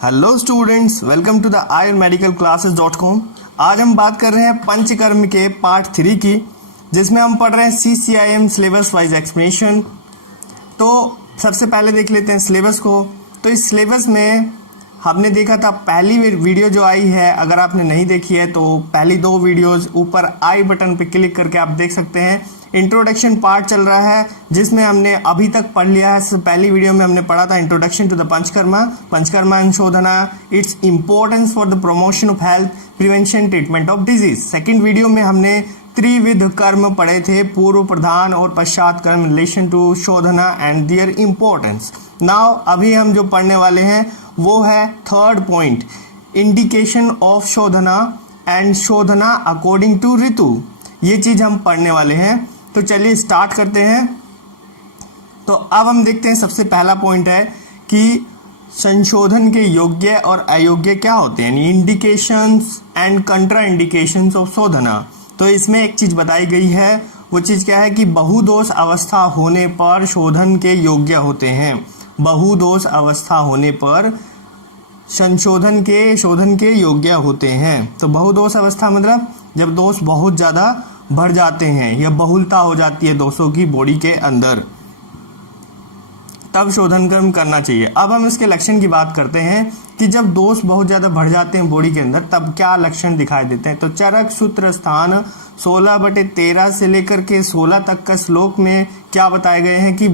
Hello students, welcome to the ayurmedicalclasses.com। आज हम बात कर रहे हैं पंचकर्म के पार्ट 3 की, जिसमें हम पढ़ रहे हैं CCIM सिलेबस वाइज एक्सप्लेनेशन। तो सबसे पहले देख लेते हैं सिलेबस को। तो इस सिलेबस में हमने देखा था पहली वीडियो जो आई है, अगर आपने नहीं देखी है तो पहली 2 वीडियोस ऊपर आई बटन पे क्लिक करके आप देख सकते हैं। इंट्रोडक्शन पार्ट चल रहा है जिसमें हमने अभी तक पढ़ लिया है। पहली वीडियो में हमने पढ़ा था introduction to the panchakarma and shodhana, its importance for the promotion of health, prevention, treatment of disease. Second video में हमने त्रिविध कर्म पढ़े थे, पूर्व प्रधान और पश्चात कर्म, रिलेशन टू शोधना एंड देयर इंपॉर्टेंस। नाउ अभी हम जो पढ़ने वाले हैं वो है थर्ड पॉइंट, इंडिकेशन ऑफ शोधना एंड शोधना अकॉर्डिंग टू ऋतु। ये चीज हम पढ़ने वाले हैं। तो चलिए स्टार्ट करते हैं। तो अब हम देखते हैं, सबसे पहला पॉइंट है कि संशोधन के योग्य और अयोग्य क्या होते हैं, indications and contraindications of शोधना। तो इसमें एक चीज बताई गई है, वो चीज क्या है कि बहुदोष अवस्था होने पर शोधन के योग्य होते हैं। बहुदोष अवस्था होने पर संशोधन के शोधन के योग्य होते हैं। तो बहुदोष अवस्था मतलब जब दोष बहुत ज्यादा बढ़ जाते हैं या बहुलता हो जाती है दोषों की बॉडी के अंदर, तब शोधन कर्म करना चाहिए। अब हम इसके लक्षण की बात करते हैं कि जब दोष बहुत ज्यादा बढ़ जाते हैं बॉडी के अंदर तब क्या लक्षण दिखाई देते हैं। तो चरक सूत्र स्थान 16/13 से लेकर के 16 तक का श्लोक में क्या बताए गए हैं कि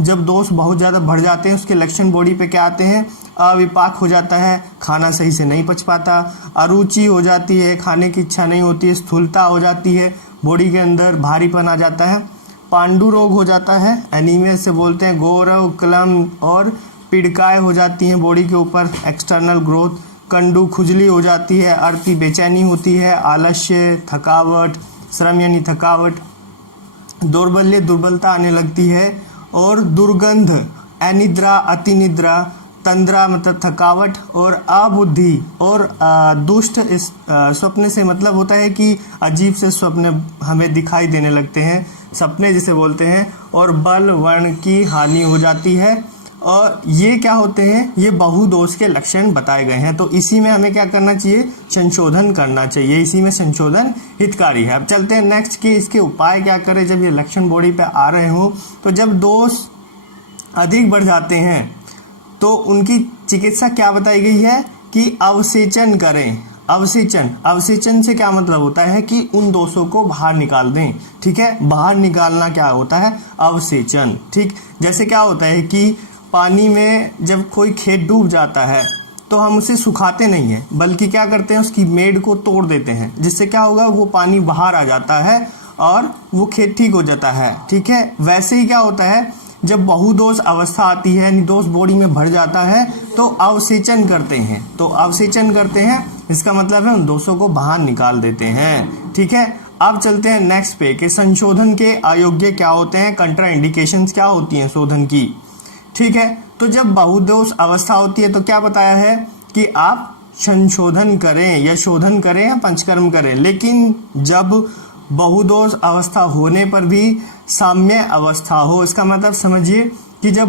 जब दोष बहुत ज्यादा बढ़ जाते हैं उसके लक्षण बॉडी पे क्या आते हैं। अविपाक हो जाता है, खाना सही से नहीं पच पाता, अरुचि हो जाती है, खाने की इच्छा नहीं होती है, स्थूलता हो जाती है, बॉडी के अंदर भारीपन आ जाता है, पांडु रोग हो जाता है, एनीमिया से बोलते हैं, गौरव क्लम और पीड़काएं हो जाती हैं बॉडी के ऊपर, एक्सटर्नल ग्रोथ, कंडू खुजली हो जाती है, अर्थी बेचैनी होती है, आलस्य, थकावट, श्रम यानी थकावट, दौर्बल्य दुर्बलता आने लगती है, और दुर्गंध, अनिद्रा, अतिनिद्रा, तंद्रा मतलब थकावट, और अबुद्धि और दुष्ट। इस स्वप्न से मतलब होता है कि अजीब से स्वप्न हमें दिखाई देने लगते हैं, सपने जिसे बोलते हैं, और बल वर्ण की हानि हो जाती है। और ये क्या होते हैं, ये बहुदोष के लक्षण बताए गए हैं। तो इसी में हमें क्या करना चाहिए, संशोधन करना चाहिए। इसी में संशोधन हितकारी है। अब चलते हैं नेक्स्ट कि इसके उपाय क्या करें जब ये लक्षण बॉडी पे आ रहे हो। तो जब दोष अधिक बढ़ जाते हैं तो उनकी चिकित्सा क्या बताई गई है कि अवसेचन करें। अवसेचन से क्या मतलब होता है कि उन दोषों को बाहर निकाल दें। ठीक है, बाहर निकालना क्या होता है, अवसेचन। ठीक, जैसे क्या होता है कि पानी में जब कोई खेत डूब जाता है तो हम उसे सुखाते नहीं हैं, बल्कि क्या करते हैं, उसकी मेड़ को तोड़ देते हैं, जिससे क्या होगा, वो पानी बाहर आ जाता है और वो खेत ठीक हो जाता है। ठीक है, वैसे ही क्या होता है, जब बहुदोष अवस्था आती है, यानी दोष बॉडी में भर जाता है, तो अवसेचन करते हैं। तो अवसेचन करते हैं इसका मतलब है उन दोषों को बाहर निकाल देते हैं। ठीक है, अब चलते हैं नेक्स्ट पे कि संशोधन के अयोग्य क्या होते हैं, कंट्रा इंडिकेशंस क्या होती हैं शोधन की। ठीक है, तो जब बहुदोष अवस्था होती है तो क्या बताया है कि आप संशोधन करें या शोधन करें या पंचकर्म करें। लेकिन जब बहुदोष अवस्था होने पर भी साम्य अवस्था हो, इसका मतलब समझिए कि जब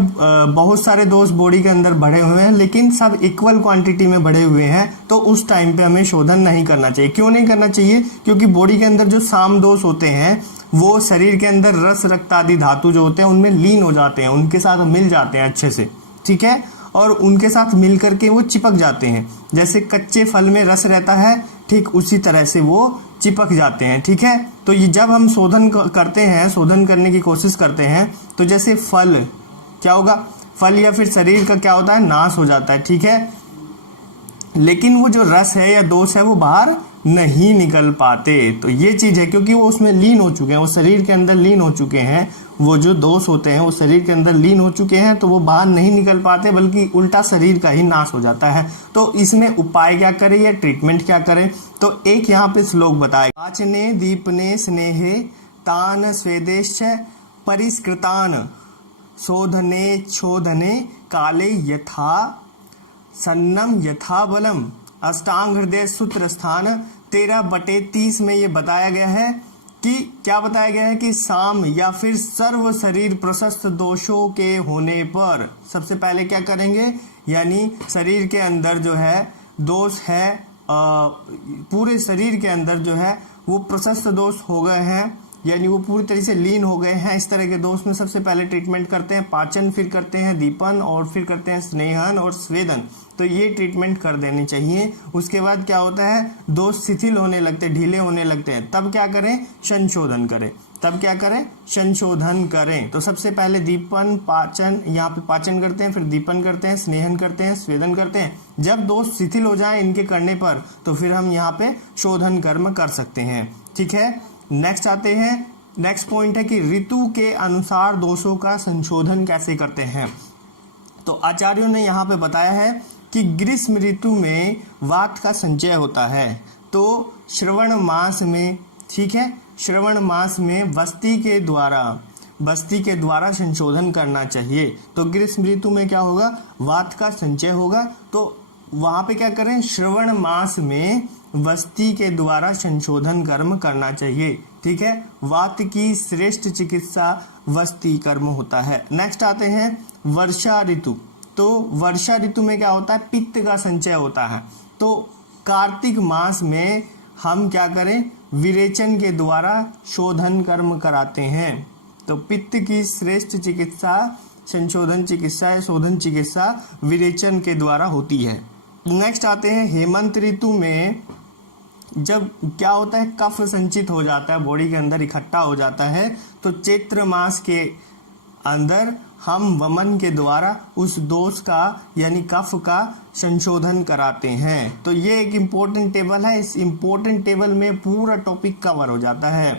बहुत सारे दोष बॉडी के अंदर बढ़े हुए हैं लेकिन सब इक्वल क्वांटिटी में बढ़े हुए हैं, तो उस टाइम पे हमें शोधन नहीं करना चाहिए। क्यों नहीं करना चाहिए, क्योंकि बॉडी के अंदर जो साम दोष होते हैं वो शरीर के अंदर रस, रक्त आदि धातु जो होते हैं उनमें लीन हो जाते हैं, उनके साथ मिल जाते हैं अच्छे से। ठीक है, और उनके साथ मिल करके वो चिपक जाते हैं। जैसे कच्चे फल में रस रहता है, ठीक उसी तरह से वो चिपक जाते हैं। ठीक है, तो ये जब हम शोधन करते हैं, शोधन करने की कोशिश करते हैं, तो जैसे फल क्या होगा, फल या फिर शरीर का क्या होता है, नाश हो जाता है। ठीक है, लेकिन वो जो रस है या दोष है वो बाहर नहीं निकल पाते। तो ये चीज है, क्योंकि वो उसमें लीन हो चुके हैं, वो शरीर के अंदर लीन हो चुके हैं, वो जो दोष होते हैं वो शरीर के अंदर लीन हो चुके हैं, तो वो बाहर नहीं निकल पाते, बल्कि उल्टा शरीर का ही नाश हो जाता है। तो इसमें उपाय क्या करें या ट्रीटमेंट क्या करें, तो एक यहाँ पे श्लोक बताए, आचने दीपने स्नेहे तान स्वेदेश परिष्कृतान शोधने क्षोधने काले यथा सन्नम यथा बलम। अष्टांग हृदय सूत्र स्थान 13/30 में ये बताया गया है कि क्या बताया गया है कि साम या फिर सर्व शरीर प्रशस्त दोषों के होने पर सबसे पहले क्या करेंगे, यानी शरीर के अंदर जो है दोष है, पूरे शरीर के अंदर जो है वो प्रशस्त दोष हो गए हैं, यानी वो पूरी तरह से लीन हो गए हैं। इस तरह के दोष में सबसे पहले ट्रीटमेंट करते हैं पाचन, फिर करते हैं दीपन और फिर करते हैं स्नेहन और स्वेदन। तो ये ट्रीटमेंट कर देनी चाहिए। उसके बाद क्या होता है, दोष शिथिल होने लगते, ढीले होने लगते हैं, तब क्या करें, संशोधन करें। तब क्या करें, संशोधन करें। तो सबसे पहले दीपन, पाचन, यहाँ पे पाचन करते हैं, फिर दीपन करते हैं, स्नेहन करते हैं, स्वेदन करते हैं। जब दोष शिथिल हो जाए इनके करने पर तो फिर हम यहाँ पे शोधन कर्म कर सकते हैं। ठीक है, नेक्स्ट आते हैं। नेक्स्ट पॉइंट है कि ऋतु के अनुसार दोषों का संशोधन कैसे करते हैं। तो आचार्यों ने यहाँ पे बताया है कि ग्रीष्म ऋतु में वात का संचय होता है, तो श्रवण मास में, ठीक है, श्रवण मास में बस्ती के द्वारा संशोधन करना चाहिए। तो ग्रीष्म ऋतु में क्या होगा, वात का संचय होगा, तो वहां पे क्या करें, श्रवण मास में बस्ती के द्वारा संशोधन कर्म करना चाहिए। ठीक है, वात की श्रेष्ठ चिकित्सा वस्ती कर्म होता है। नेक्स्ट आते हैं वर्षा ऋतु। तो वर्षा ऋतु में क्या होता है, पित्त का संचय होता है। तो कार्तिक मास में हम क्या करें, विरेचन के द्वारा शोधन कर्म कराते हैं। तो पित्त की श्रेष्ठ चिकित्सा संशोधन चिकित्सा या शोधन चिकित्सा विरेचन के द्वारा होती है। नेक्स्ट आते हैं हेमंत ऋतु में। जब क्या होता है, कफ संचित हो जाता है, बॉडी के अंदर इकट्ठा हो जाता है, तो चैत्र मास के अंदर हम वमन के द्वारा उस दोष का यानी कफ का संशोधन कराते हैं। तो ये एक इम्पोर्टेंट टेबल है, इस इम्पोर्टेंट टेबल में पूरा टॉपिक कवर हो जाता है।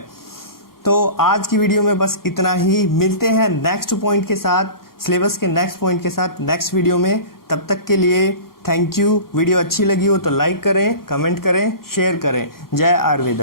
तो आज की वीडियो में बस इतना ही। मिलते हैं नेक्स्ट पॉइंट के साथ, सिलेबस के नेक्स्ट पॉइंट के साथ नेक्स्ट वीडियो में। तब तक के लिए थैंक यू। वीडियो अच्छी लगी हो तो लाइक करें, कमेंट करें, शेयर करें। जय आयुर्वेद।